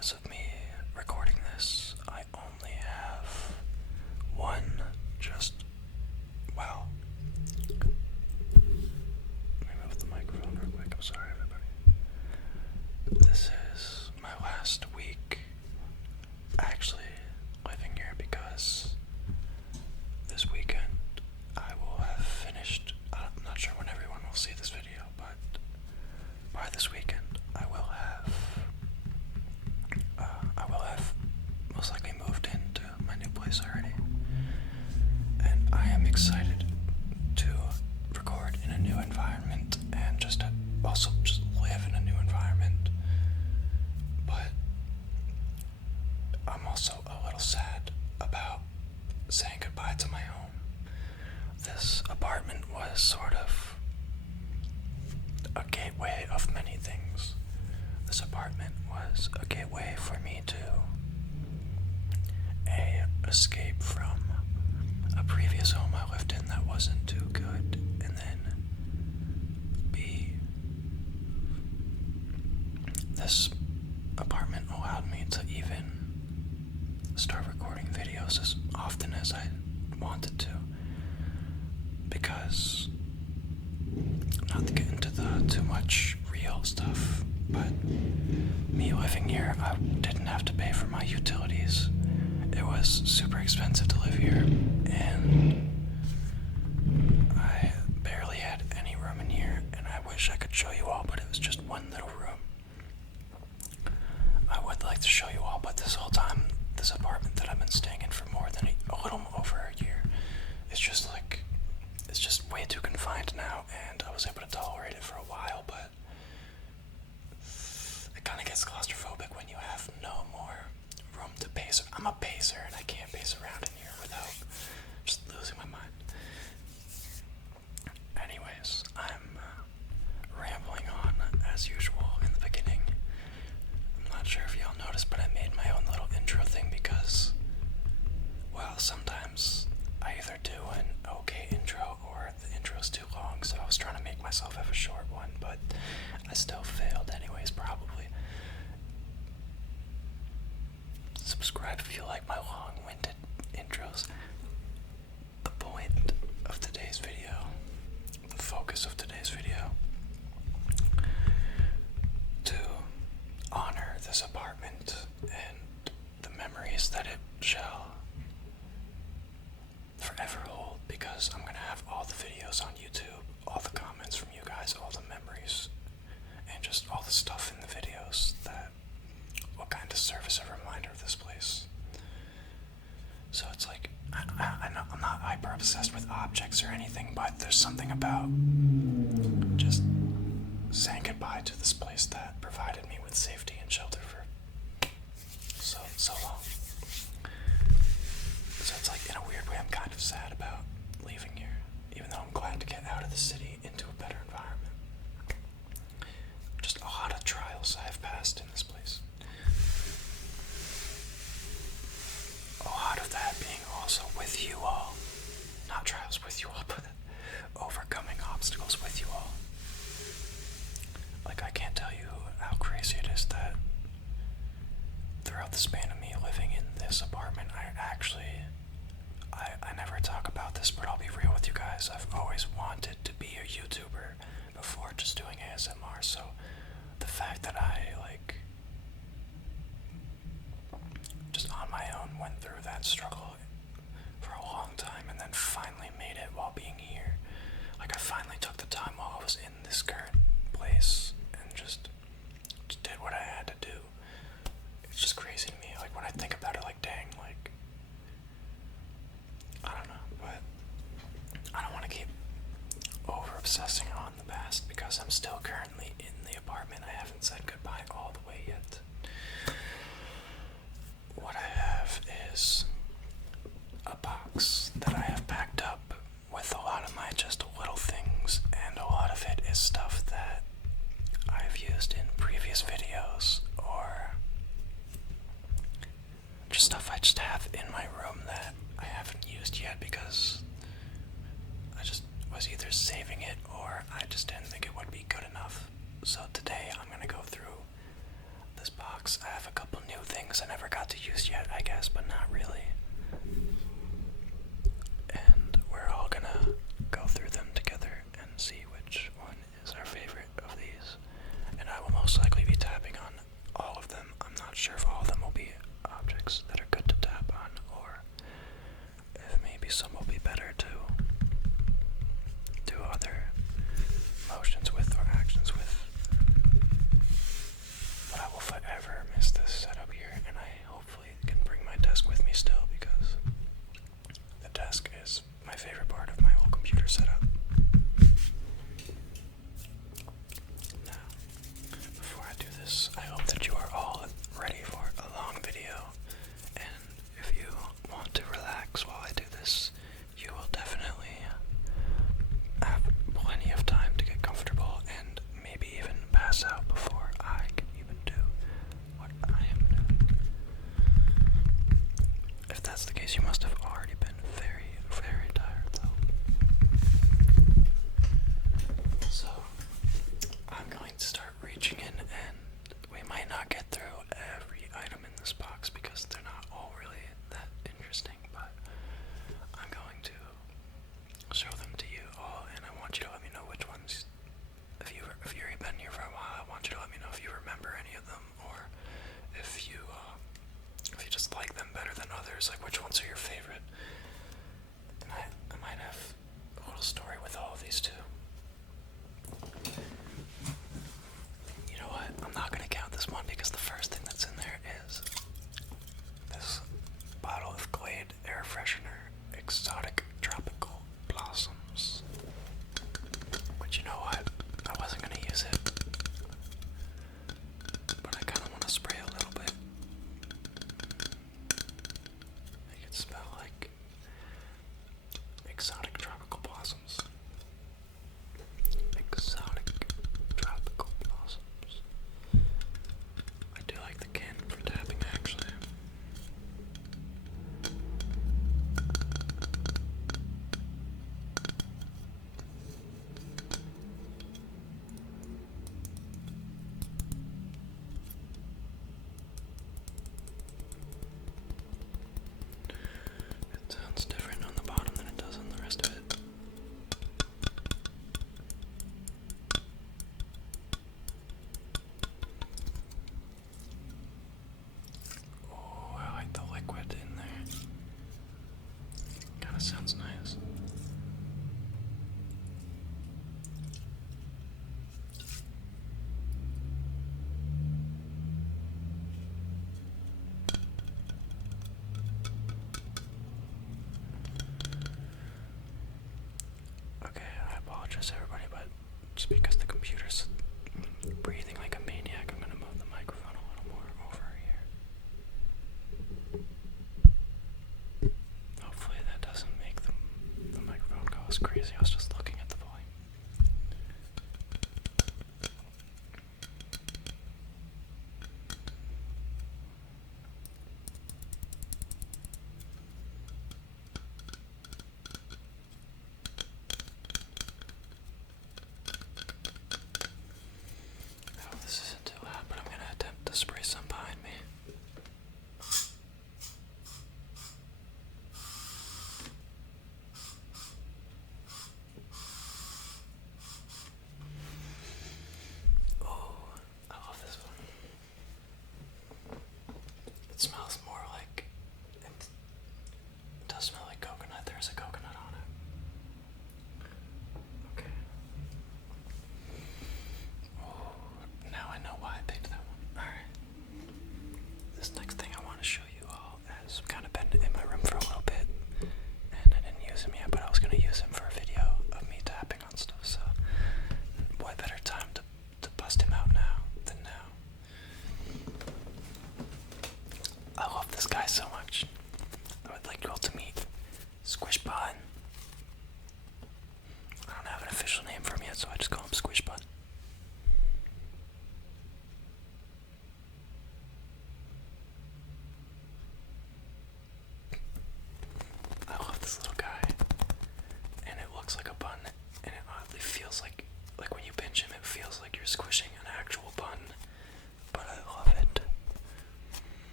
As of me recording this, I only have one well, let me move the microphone real quick. I'm sorry, everybody. This is my last week actually living here because this weekend I will have finished. I'm not sure when everyone will see this video, but by this weekend I will have most likely moved into my new place already, and I am excited to record in a new environment and also just live in a new environment. But I'm also a little sad about saying goodbye to my home. This apartment was sort of a gateway of many things. This apartment was a gateway for me to escape from a previous home I lived in that wasn't too good, and then B, this apartment allowed me to even start recording videos as often as I wanted to, because, not to get into the too much real stuff, but me living here, I didn't have to pay for my utilities. It was super expensive to live here, and I barely had any room in here, and I wish I could show you all, but it was just one little room. I would like to show you all, but this whole time, this apartment that I've been staying in for more than a little over a year, it's just way too confined now, and I was able to tolerate it for a while, but it kind of gets claustrophobic when you have no more room to pace. I'm a pacer, and I can't pace around in here without just losing my mind. Anyways, I'm rambling on as usual in the beginning. I'm not sure if y'all noticed, but I made my own little intro thing because, well, sometimes I either do an okay intro or the intro's too long, so I was trying to make myself have a short one, but I still failed anyways, probably. Subscribe if you like my long-winded intros. The point of today's video, the focus of today's video, to honor this apartment and the memories that it shall forever hold, because I'm gonna have all the videos on YouTube, all the comments from you guys, all the memories, and just all the stuff in the videos that will kind of serve as a reminder of this place. So it's like, I know I'm not hyper obsessed with objects or anything, but there's something about just saying goodbye to this place that provided me with safety and shelter for so long. So it's like, in a weird way, I'm kind of sad about leaving here, even though I'm glad to get out of the city into a better environment. Just a lot of trials I have passed in this place. A lot of that being also with you all. Not trials with you all, but overcoming obstacles with you all. Like, I can't tell you how crazy it is that throughout the span of me living in this apartment, I never talk about this, but I'll be real with you guys. I've always wanted to be a YouTuber before just doing ASMR, so the fact that I, just on my own went through that struggle for a long time and then finally made it while being here. I finally took the time while I was in this current place and just did what I had to do. It's just crazy to me, when I think about it, dang, I don't know, but I don't want to keep over-obsessing on the past because I'm still currently in the apartment. I haven't said goodbye all the way yet. What I have is a box that I have packed up with a lot of my just little things, and a lot of it is stuff that I've used in previous videos, or just stuff I just have in my room that I haven't used yet because I just was either saving it or I just didn't think it would be good enough. So today I'm gonna go through this box. I have a couple new just yet, I guess, but not really. And we're all gonna go through them together and see which one is our favorite of these. And I will most likely be tapping on all of them. I'm not sure if all of them will be objects that are good to tap on, or if maybe some will be better to do other motions with or actions with. But I will forever miss this setup here, and I hopefully can bring my desk with me still, because the desk is my favorite part of my whole computer setup. Now, before I do this, I hope that you are all ready for a long video, and if you want to relax while I do this, you will definitely have plenty of time to get comfortable and maybe even pass out before I can even do what I am doing. If that's the case, you must have already been very, very tired though. So, I'm going to start reaching in, and we might not get through every item in this box because they're not all really that interesting, but I'm going to show them to you all, and I want you to let me know which ones, if you've been here for a while, I want you to let me know if you remember any of them, or if you just like them better than others, like which ones are your favorite. And I might have a little story with all of these too. You know what? I'm not going to count this one because the first thing that's in there is this bottle of Glade air freshener, exotic tropical blossoms. But you know what? I wasn't going to use it, but I kind of want to spray a little bit. Make it smell like exotic tropical blossoms. Exotic tropical blossoms. I do like the can for tapping, actually. It sounds different on the bottom than it does on the rest of it. Oh, I like the liquid in there. Kinda sounds nice. Okay, I apologize everybody, but just because the computer's breathing like a maniac, I'm gonna move the microphone a little more over here. Hopefully that doesn't make the microphone go as crazy. I was just looking at the volume. Oh, this isn't too loud, but I'm gonna attempt to spray some behind me.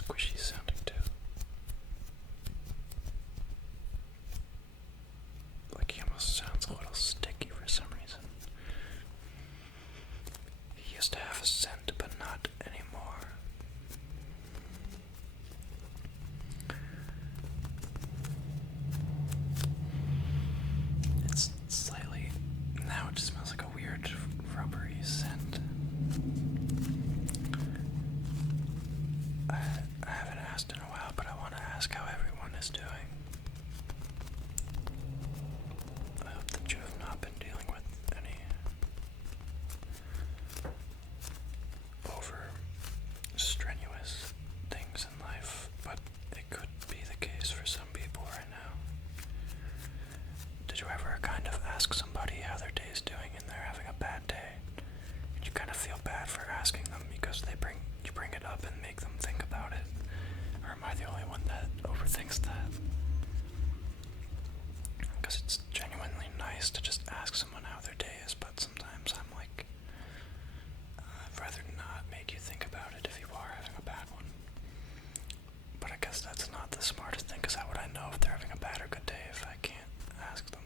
squishy sounding too. Like he almost sounds a little sticky for some reason. He used to have a scent, but not anymore. It's slightly, now it just smells like a weird rubbery scent. I haven't asked in a while, but I want to ask how everyone is doing. I hope that you have not been dealing with any over strenuous things in life, but it could be the case for some people right now. Did you ever kind of ask somebody how their day's doing and they're having a bad day? And you kind of feel bad for asking them because you bring it up and make them think about it. Or am I the only one that overthinks that? Because it's genuinely nice to just ask someone how their day is, but sometimes I'm like, I'd rather not make you think about it if you are having a bad one. But I guess that's not the smartest thing, because how would I know if they're having a bad or good day if I can't ask them?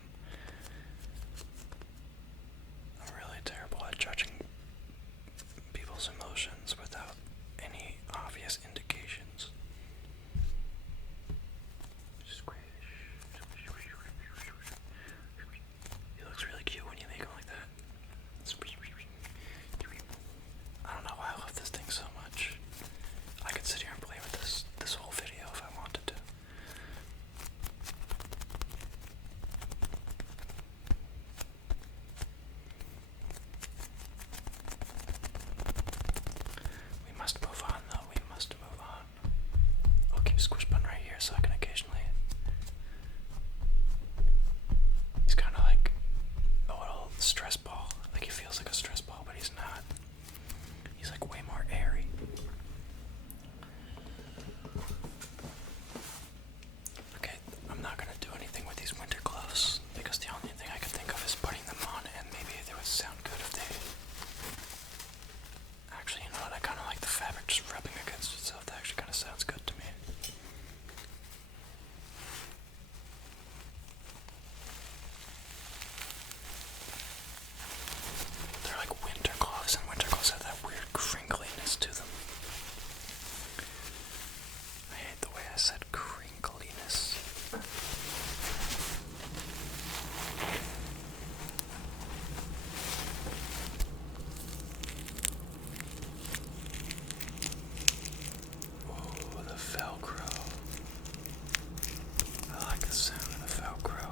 I'm really terrible at judging people's emotions without any obvious indications. He looks really cute when you make him like that. I don't know why I love this thing so much. I could sit here and play with this whole video if I wanted to. We must move on, though. We must move on. I'll keep Squish Bun right here so I can occasionally. He's kind of like a little stress ball. Like he feels like a stress ball, but he's not. He's like way more airy. Okay, I'm not gonna do anything with these winter gloves because the only thing I can think of is putting them on, and maybe they would sound good if they. Actually, you know what? I kind of like the fabric just rubbing against itself. That actually kind of sounds good to me. They're like winter gloves, and winter gloves have that weird crinkliness to them. I hate the way I said crinkliness. Oh, the Velcro. I like the sound of the Velcro.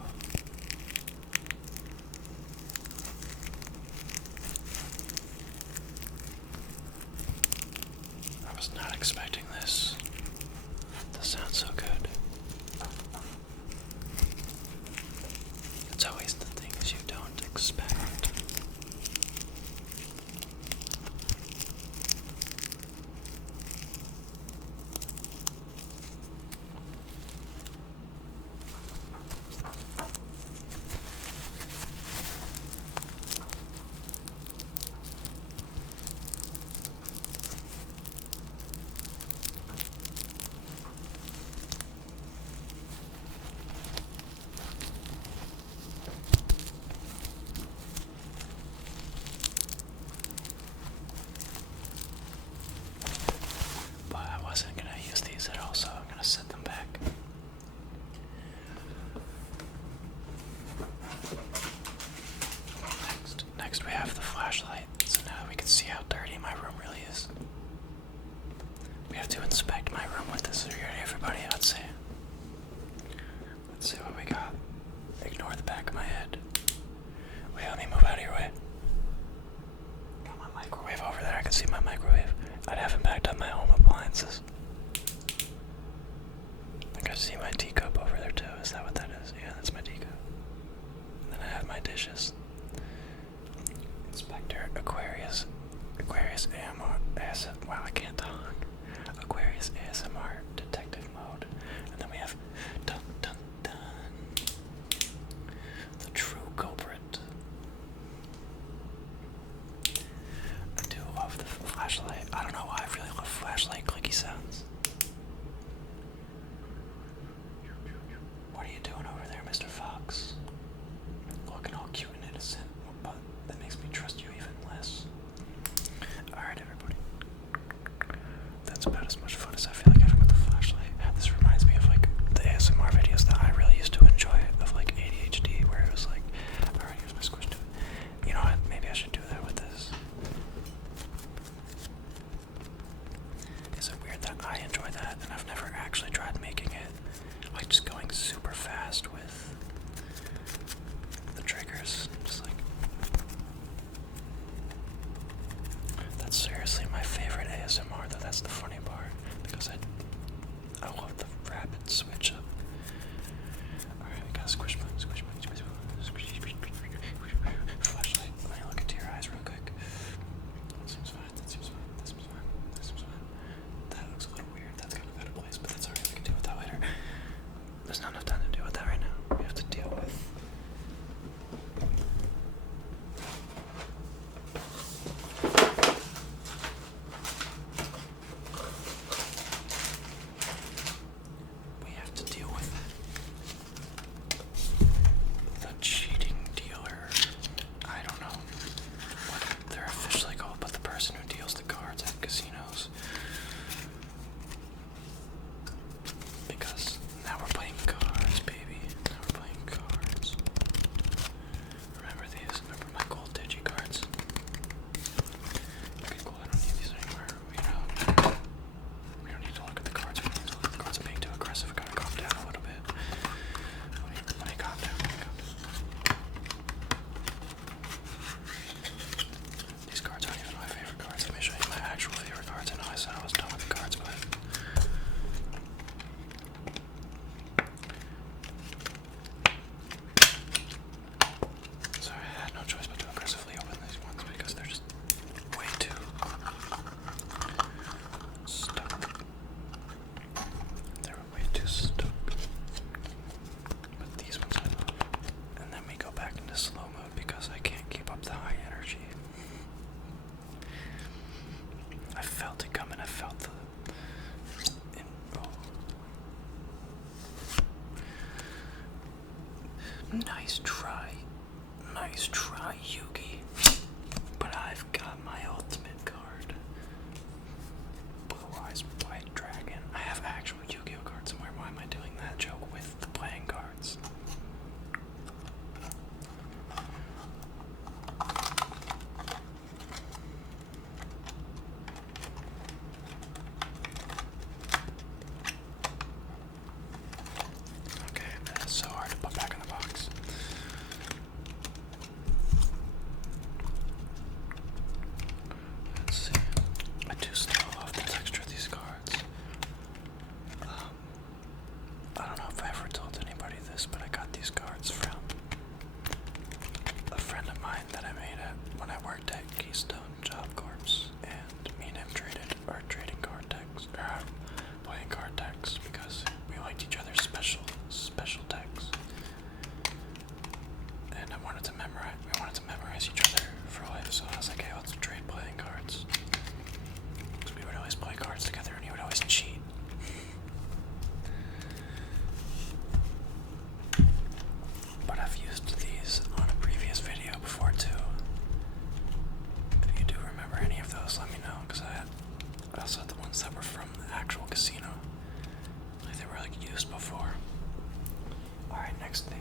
I was not expecting this. This sounds so good. It's always the things you don't expect. But I wasn't gonna use these at all, so I'm gonna set them back. Next we have the flashlight, so now we can see how dirty my room really is. We have to inspect my room with this. Are you ready, everybody? Let's see. Let's see what we got. Ignore the back of my head. Wait, let me move out of your way. Got my microwave over there. I can see my microwave. I haven't backed up my home appliances. I can see my teacup over there too. Is that what that is? Yeah, that's my teacup. And then I have my dishes. Inspector Aquareyes ASMR. Wow, I can't talk. Aquareyes ASMR detective mode. And then we have dun dun dun. The true culprit. I do love the flashlight. I don't know why I really love flashlight clicky sounds. Nice try, Yugi. But I've got my ultimate card. Blue Eyes White Dragon. I have actual Yu-Gi-Oh cards somewhere. Why am I doing that joke with the playing cards? Okay, that's so hard to put back in the box. Let's see. I do still love the texture of these cards. I don't know if I ever told anybody this, but I got these cards from a friend of mine that I made at when I worked at Keystone Job Corps, and me and him trading card decks, or playing card decks, because we liked each other's special decks, and we wanted to memorize each other for life. So I was like, hey, let's trade playing cards. So we would always play cards together, and he would always cheat. But I've used these on a previous video before too. If you do remember any of those, let me know, because I also had the ones that were from the actual casino. Like they were like used before. Alright, next item.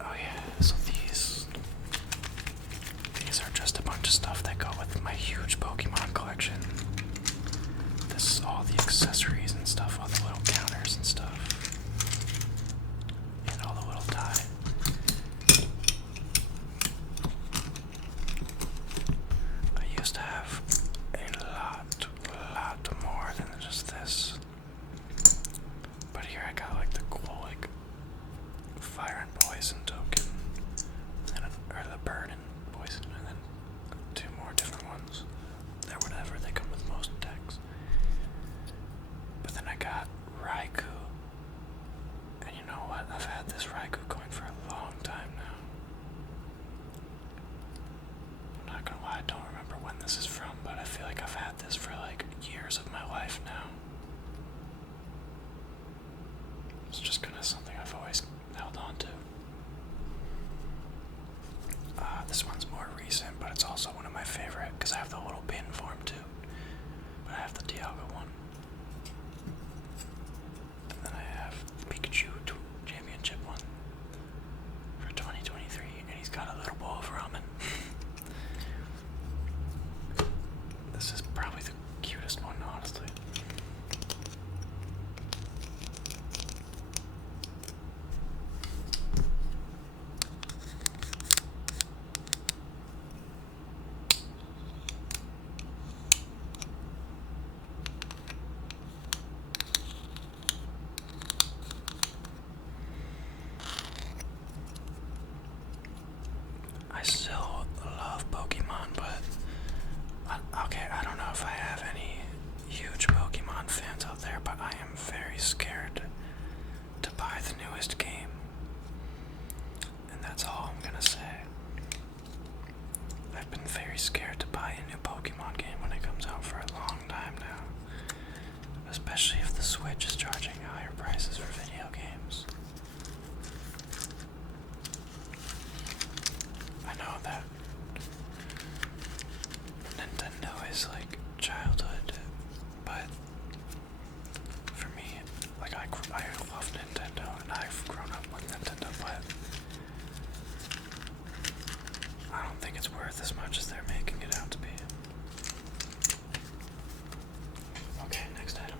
Oh yeah, so these are just a bunch of stuff that go with my huge Pokemon collection. This is all the accessories and stuff, all the little counters and stuff, and all the little die. I used to have a lot more than just this, but here I got like the cool like fire and poison token, or the burn and poison, and then two more different ones. They're whatever, they come with most decks. But then I got Raikou, and you know what? I've had this Raikou going for a long time now. I'm not gonna lie, I don't remember when this is from, but I feel like I've had this for like years of my life now. It's just kind of something I've always held on to. This one's more recent, but it's also one of my favorite because I have the little pin form too. But I have the Dialga one. And then I have the Pikachu Championship one for 2023, and he's got a little bowl of ramen. This is probably the cutest one, honestly. I still love Pokemon, but I don't know if I have any huge Pokemon fans out there, but I am very scared to buy the newest game. And that's all I'm gonna say. I've been very scared to buy a new Pokemon game when it comes out for a long time now. Especially if the Switch is charging higher prices for video games. I know that Nintendo is like childhood, but for me, like I love Nintendo and I've grown up with Nintendo, but I don't think it's worth as much as they're making it out to be. Okay, next item.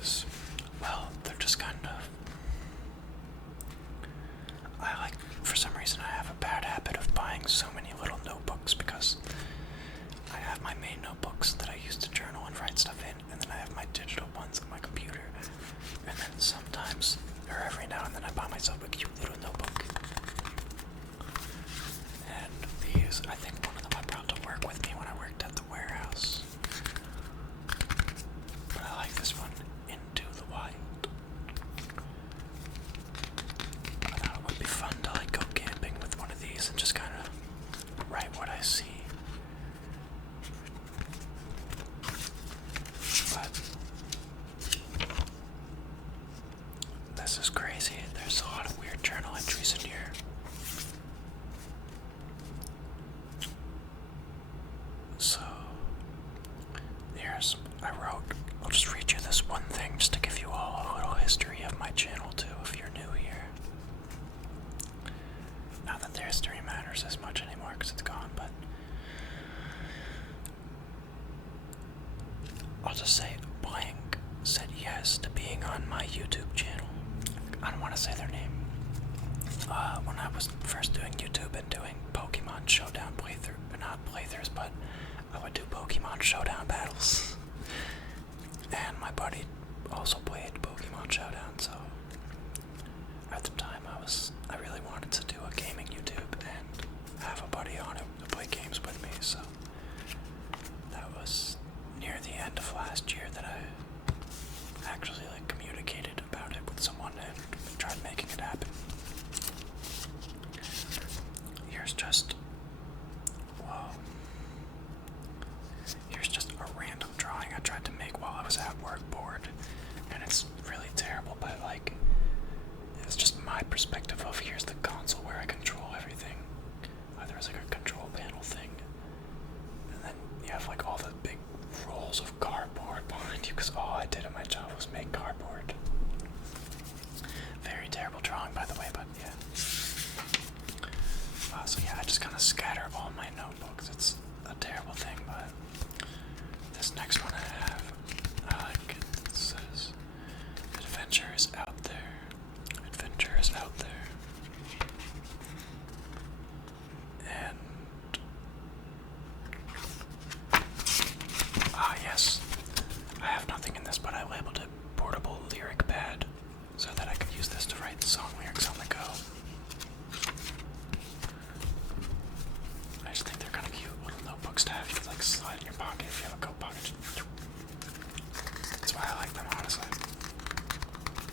is, well, they're just kind of, for some reason I have a bad habit of buying so many little notebooks because I have my main notebooks that I use to journal and write stuff in, and then I have my digital ones on my computer, and then sometimes, or every now and then, I buy myself a cute little notebook. And these, I think one of them I brought to work with me when I worked at the warehouse. But I like this one, Into the Wild. I thought it would be fun to like go camping with one of these and just kind of write what I see. But this is crazy. There's a lot of weird journal entries in here. So, I'll just read you this one thing just to give you all a little history of my channel too, if you're new here. Not that the history matters as much anymore because it's gone, but I'll just say blank said yes to being on my YouTube channel. I don't want to say their name. When I was first doing YouTube and doing Pokemon Showdown playthroughs, but I would do Pokemon Showdown battles. And my buddy also played Pokemon Showdown, so at the time I really wanted to do a gaming YouTube and have a buddy on it to play games with me, so that was near the end of last year that I actually like communicated about it with someone and tried making it happen. Here's just a random drawing I tried to make while I was at work bored, and it's really terrible, but like it's just my perspective of here's the console where I control everything. There was like a control panel thing, and then you have like all the big rolls of cardboard behind you because all I did at my job was make cardboard. Very terrible drawing, by the way, but yeah. So yeah, I just kind of scatter all my notebooks. It's a terrible thing, but this next one I have, I like it. It says, "Adventure is out there. Adventure is out there." And yes, I have nothing in this, but I labeled it portable lyric pad so that I could use this to write song lyrics on the go. I just think they're kind of cute little notebooks to have. You could like slide in your pocket if you have a coat pocket. That's why I like them, honestly.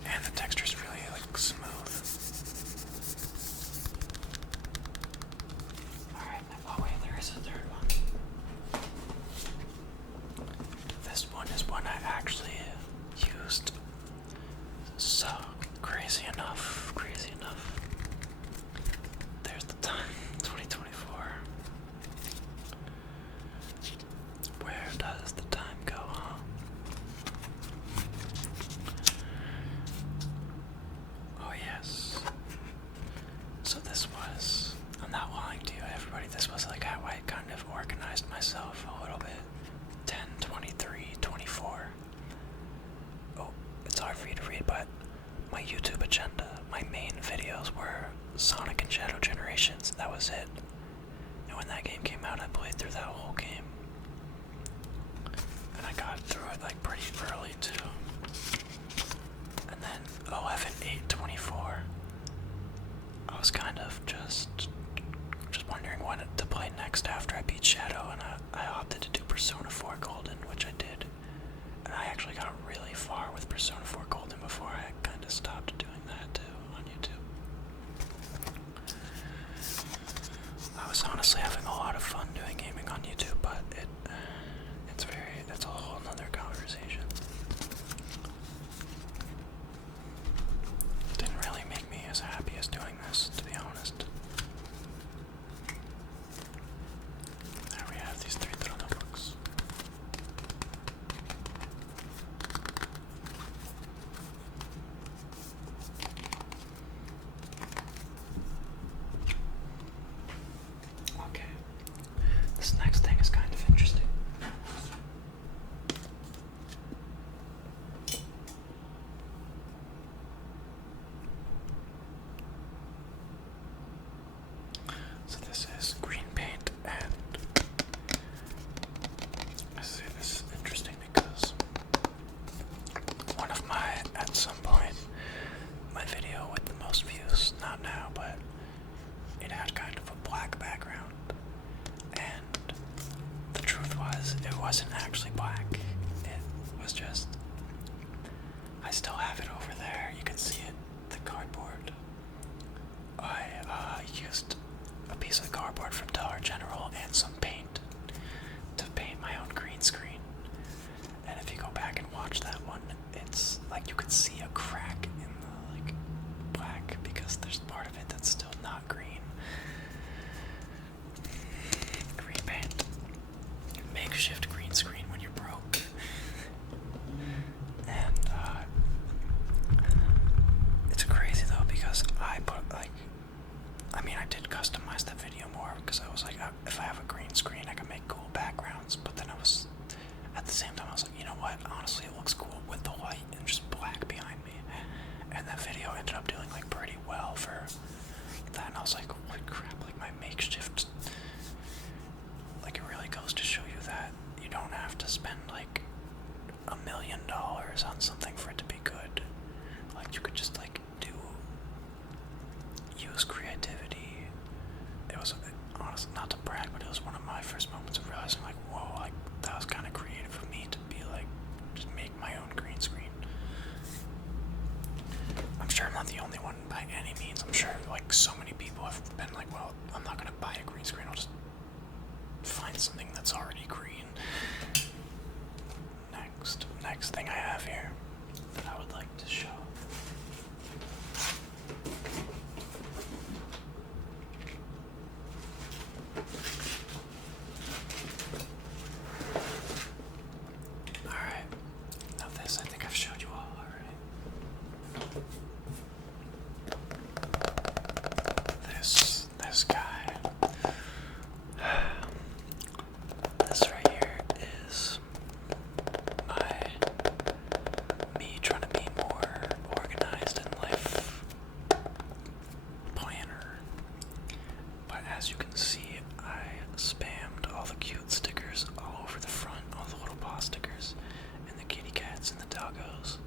And the texture's really like smooth. Alright, oh wait, there is a third one. This one is one I actually used. So, crazy enough. There's the time, 2024. Where does the time go, huh? Oh yes. So this was, I'm not lying to you everybody, this was like how I kind of organized myself a little bit. 10, 23, 24. Oh, it's hard for you to read, but my YouTube agenda, my main videos were Sonic and Shadow Generations. That was it. And when that game came out, I played through that whole game. And I got through it like pretty early too. And then 11/8/24, I was kind of just wondering what to play next after I beat Shadow, and I opted to do Persona 4 Golden, which I did. And I actually got really far with Persona 4 Golden before I kind of stopped doing that too on YouTube. I was honestly having a lot of fun doing gaming on YouTube, but it's a whole nother conversation. It didn't really make me as happy as doing this, to be honest. There we have these 3 little notebooks. like you could see a crack in the like black because there's part of it that's still not green. Green paint. Makeshift green screen when you're broke. And it's crazy though because I put like, I mean I did customize that video more because I was like, if I have a green screen I can make cool backgrounds, but then I was, at the same time I was like, you know what, honestly it looks cool with the white and just black behind me. And that video ended up doing like pretty well for that, and I was like, holy crap, like my makeshift, like it really goes to show you that you don't have to spend like $1 million on something for it to be good. Like you could just like use creativity. It was, honestly, not to brag, but it was one of my first moments of realizing like, whoa, like that was kind of creative for me to be like, just make my own green screen. I'm sure I'm not the only one by any means. I'm sure like so many people have been like, well, I'm not gonna buy a green screen, I'll just find something that's already green. Next thing I have here that I would like to show. Alright, now this I think I've showed you all already. This guy. This right here is me trying to be more organized in life planner. But as you can see, I spammed all the cute stickers all over the front, all the little paw stickers, and the kitty cats and the doggos.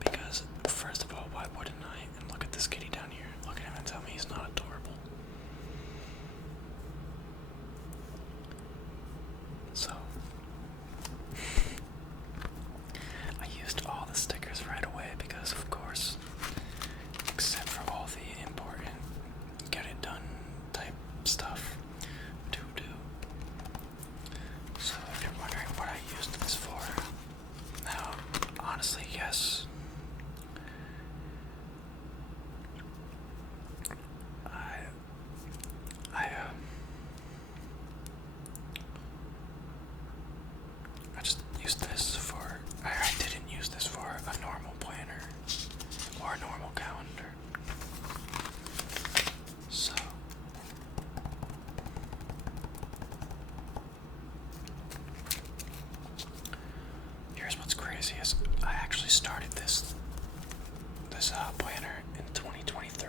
Because, first of all, why wouldn't I? And look at this kitty down here. Look at him and tell me he's not adorable. So, I used all the stickers right away because, of course, except for all the important get it done type stuff, do. So if you're wondering what I used this for, now, honestly, yes. I just used this for, I didn't use this for a normal planner or a normal calendar. So, here's what's crazy is I actually started this planner in 2023,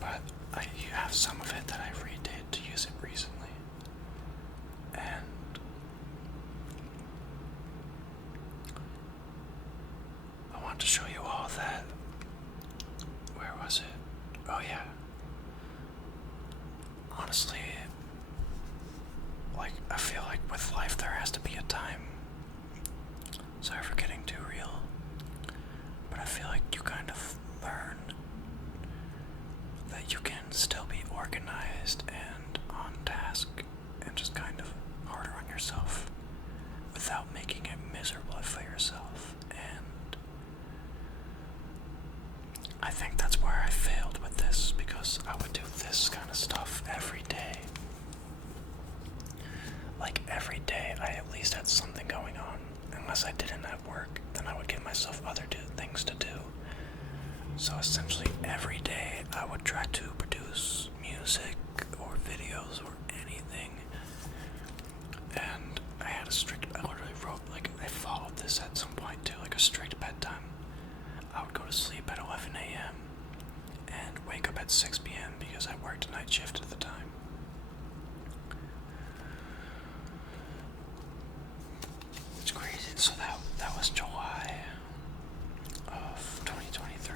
but you have some of it that I redid to use it recently, and I want to show you all that. Where was it? Oh yeah. Honestly, like I feel like with life there has to be a time. Sorry for getting too real, but I feel like you kind of learn that you can still be organized and on task and just kind of harder on yourself without making it miserable for yourself. And I think that's where I failed with this, because I would do this kind of stuff every day. Like every day I at least had something going on. Unless I didn't have work, then I would give myself other things to do. So essentially every day I would try to produce music or videos or anything. And I had I literally wrote, like I followed this at some point too, like a strict bedtime. I would go to sleep at 11 a.m. and wake up at 6 p.m. because I worked a night shift at the time. It's crazy. So that was July of 2023.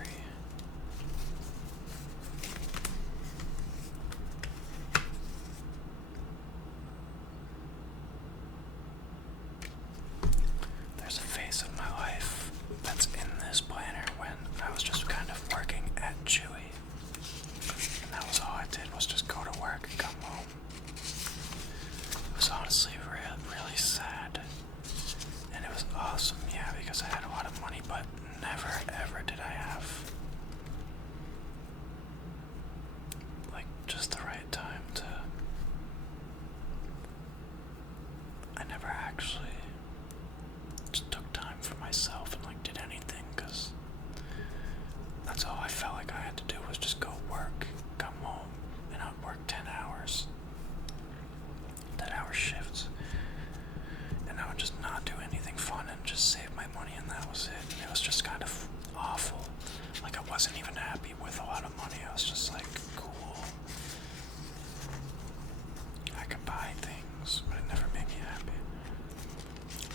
There's a phase of my life that's in this planner when I was just kind of working at Chewy. And that was all I did, was just go to work and come home. It was honestly really sad. And it was awesome, yeah, because I had a lot of money, but never ever did I have like just the right time to. I never actually just took time for myself and like did anything, because that's all I felt like I had to do was just go work, come home, and I'd work 10 hours. 10-hour shifts. And I would just not do anything fun and just save my money, and that was it. And it was just kind of awful. Like, I wasn't even happy with a lot of money. I was just like, cool. I could buy things, but it never made me happy.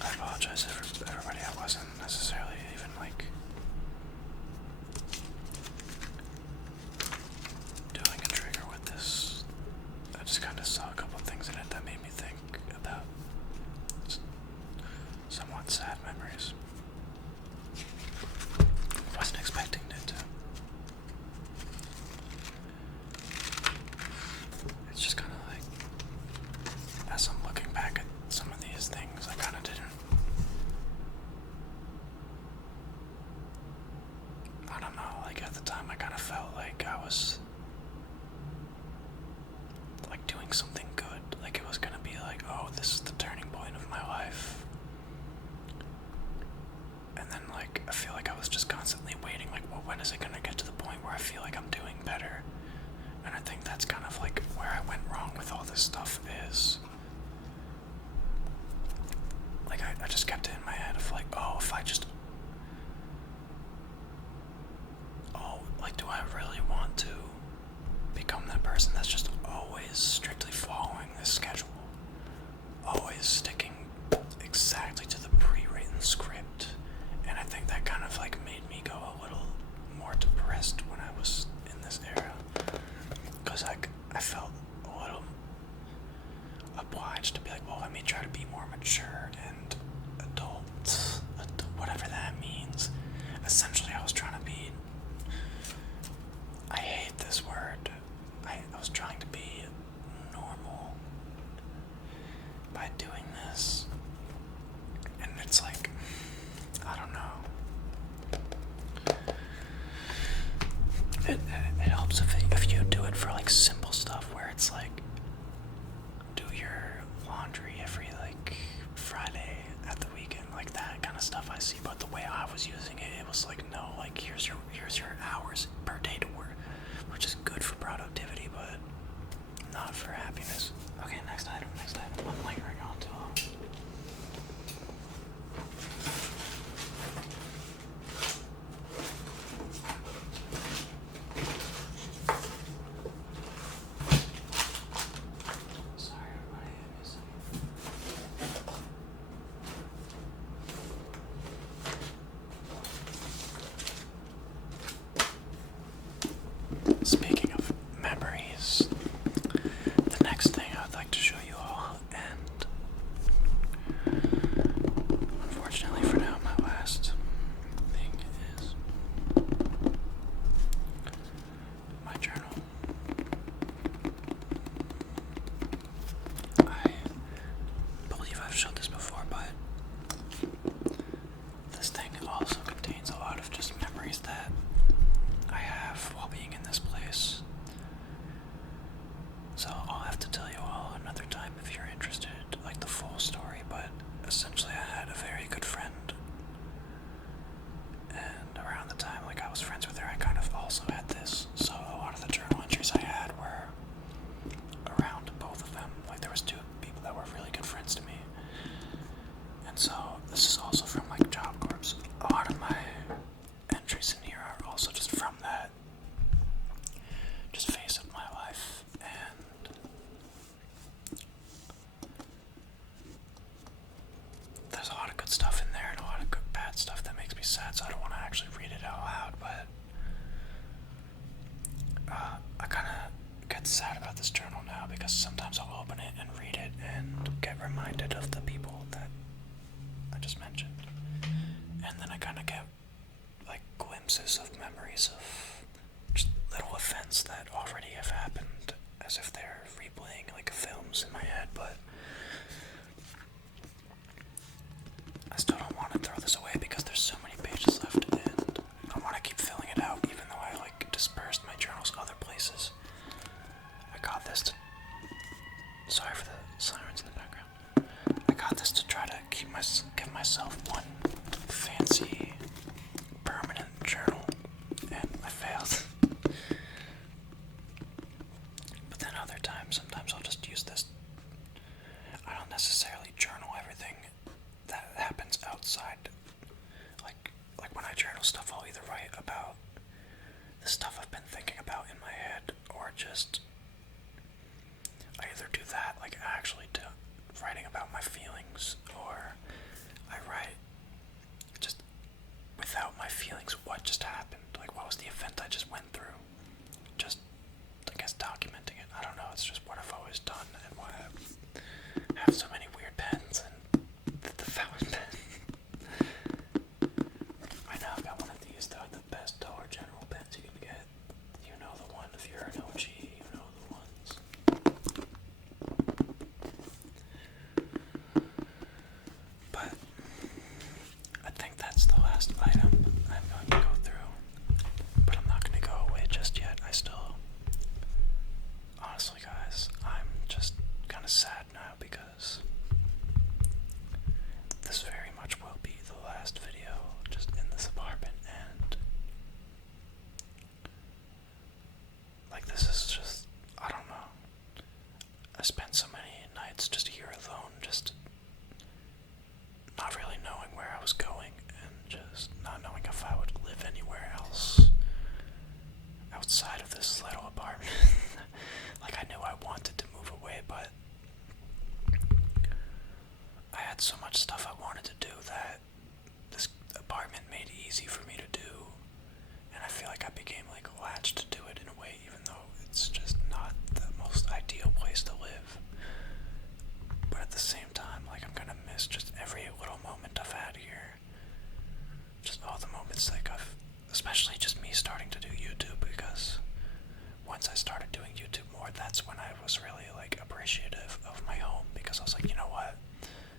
I apologize for everybody. I wasn't necessarily even like doing a trigger with this. I just kind of saw a couple things in it that made me think about somewhat sad memories. Wasn't expecting it to. It's just kind of like, as I'm looking back at some of these things, I kind of didn't. I don't know, like at the time I kind of felt like I was like doing something good. Like it was gonna be like, oh, this is the turning point of my life. And then like, I feel like I was just constantly waiting, like, well, when is it gonna get to the point where I feel like I'm doing better? And I think that's kind of like where I went wrong with all this stuff is, like, I just kept it in my head of like, oh, if I just, oh, like, do I really want to become that person that's just always strictly following this schedule? Always sticking exactly to the pre-written script. And I think that kind of like made me go a little more depressed when I was in this era, because I felt a little obliged to be like, well, let me try to be more mature and adult, whatever that means. Essentially, I was trying to be, I hate this word, I was trying to be normal by doing this. And it's like, I don't know. It helps if you do it for like simple stuff where it's like, do your laundry every like Friday at the weekend, like that kind of stuff I see. But the way I was using it, it was like, no, like here's your hours per day to work, which is good for productivity, but not for happiness. Okay, next item. I'm lingering on too long. Sorry, everybody, give me a second. Speaking of memories, the next thing I'd like to show you all, and unfortunately for now, my last thing is my journal. I believe I've showed this before, but this thing also contains a lot of just memories that I have while being in this place. So I'll have to tell you all another time if you're interested, like the full story, but essentially I had a very good friend, and around the time like I was friends with her, I kind of also had this. So a lot of the journal entries I had were around both of them. Like there was two people that were really good friends to me. And so this is also from like Job Corps. A lot of my entries in here are also just from that just phase of my life, and there's a lot of good stuff in there and a lot of good bad stuff that makes me sad, so I don't want to actually read it out loud, but I kind of get sad about this journal now because sometimes I'll open it and read it and get reminded of the people that I just mentioned, and then I kind of get like glimpses of memories of just little events that already have happened, as if they're replaying like films in my head, but I still don't want to throw this away because there's so many pages left, and I want to keep filling it out, even though I like dispersed my journals other places. I got this to. Sorry for the sirens in the background. I got this to try to give myself one fancy permanent journal, and I failed. But then other times, sometimes I'll just use this. I don't necessarily journal everything that happens outside. Like when I journal stuff, I'll either write about the stuff I've been thinking about in my head, or just I either do that, like actually writing about my feelings, or I write just without my feelings what just happened, like what was the event I just went through. Just, I guess, documenting it. I don't know, it's just what I've always done and why I have so many weird pens and the fountain pen. I know I've got one of these, they're the best Dollar General pens you can get. You know the one, if you're an OG, you know the ones. But I think that's the last item I'm going to go through. But I'm not going to go away just yet. I still, honestly guys, I'm just kind of sad now because this very much will be the last video just in this apartment, and like this is just, I don't know. I spent so many nights just here alone, just not really knowing where I was going and just not knowing if I would live anywhere else outside of this little apartment. Like I knew I wanted to move away, but I had so much stuff I wanted to do that this apartment made it easy for me to do, and I feel like I became like latched to do it in a way, even though it's just not the most ideal place to live. But at the same time, like I'm gonna miss just every little moment I've had here. Just all the moments like especially just me starting to do YouTube, because once I started doing YouTube more, that's when I was really like appreciative of my home, because I was like, you know what?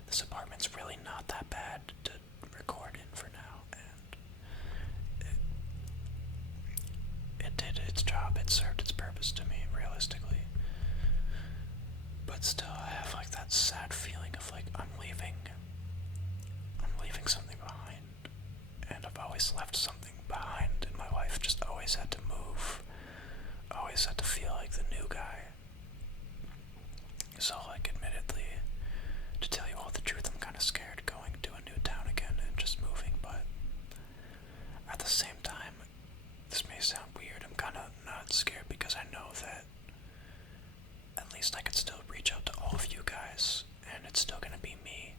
This apartment's really not that bad to record in for now, and it did its job, it served its purpose to me, realistically. But still, I have like that sad feeling of like I'm leaving something behind, and I've always left something behind in my life, just always had to move, always had to feel like the new guy. So like admittedly, to tell you all the truth, I'm kind of scared going to a new town again and just moving, but at the same time, this may sound weird, I'm kind of not scared because I know that at least I could still reach out to all of you guys, and it's still going to be me.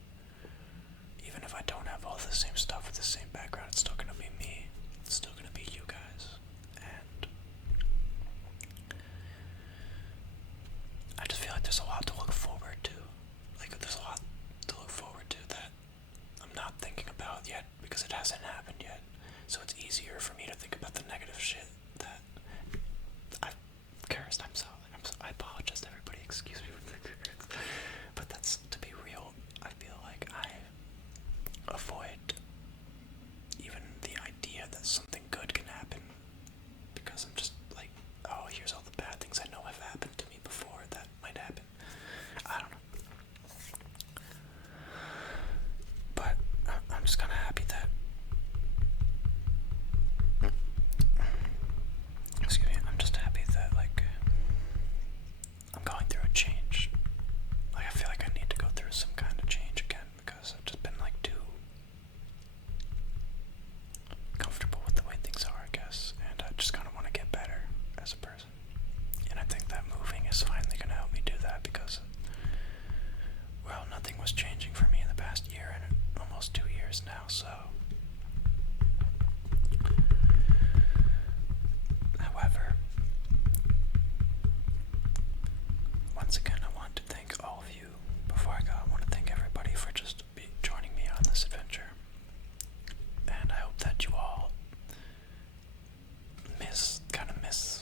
Even if I don't have all the same stuff with the same background, it's still going to be me. It's still going to be you guys. And I just feel like there's a lot to look forward to. Like there's a lot to look forward to that I'm not thinking about yet because it hasn't happened yet. So it's easier for me to think about the negative shit that I've cursed. I apologize to everybody, excuse me for the curse. But that's, to be real, I feel like I avoid even the idea that something good can happen, because I'm just like, oh, here's all the bad things I know have happened to me before that might happen. I don't know. But I'm just kind of happy that, excuse me, I'm just happy that like I'm going through a change. Like I feel like I need to go through some kind of change again, because I've just been like too comfortable with the way things are, I guess, and I just kind of want to get better as a person. And I think that moving is finally going to help me do that, because, well, nothing was changing for me in the past year and almost 2 years now, so. However, once again, I want to thank all of you. Before I go, I want to thank everybody for just joining me on this adventure. And I hope that you all miss,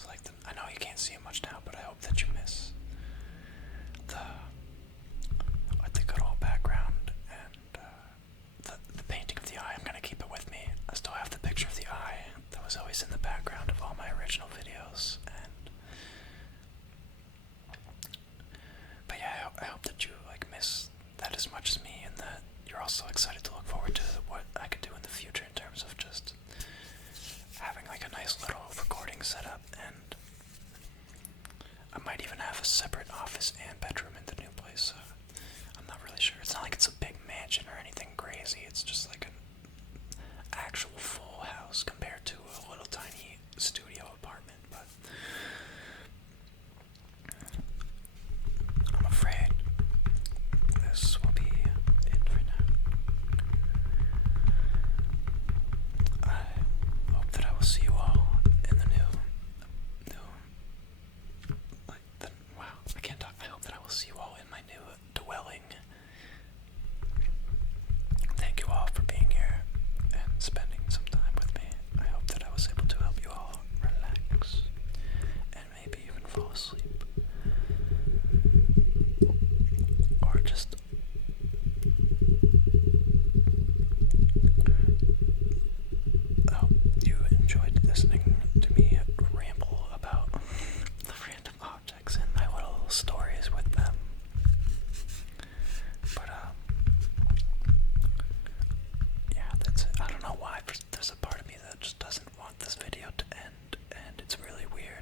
like, I know you can't see it much now, but I hope that you miss the good old background and the painting of the eye. I'm going to keep it with nice little recording setup, and I might even have a separate office and bedroom in the new place. I'm not really sure. It's not like it's a big mansion or anything crazy. It's just like an actual full house compared to a little tiny studio apartment. But I'm afraid this will be it for now. I hope that I will see you all in the wow, I can't talk. I hope that I will see you all in my new dwelling. Thank you all for being here and spending some time with me. I hope that I was able to help you all relax and maybe even fall asleep. Or just I hope you enjoyed listening to me ramble about the random objects and my little stories with them. But yeah, that's it. I don't know why, but there's a part of me that just doesn't want this video to end, and it's really weird.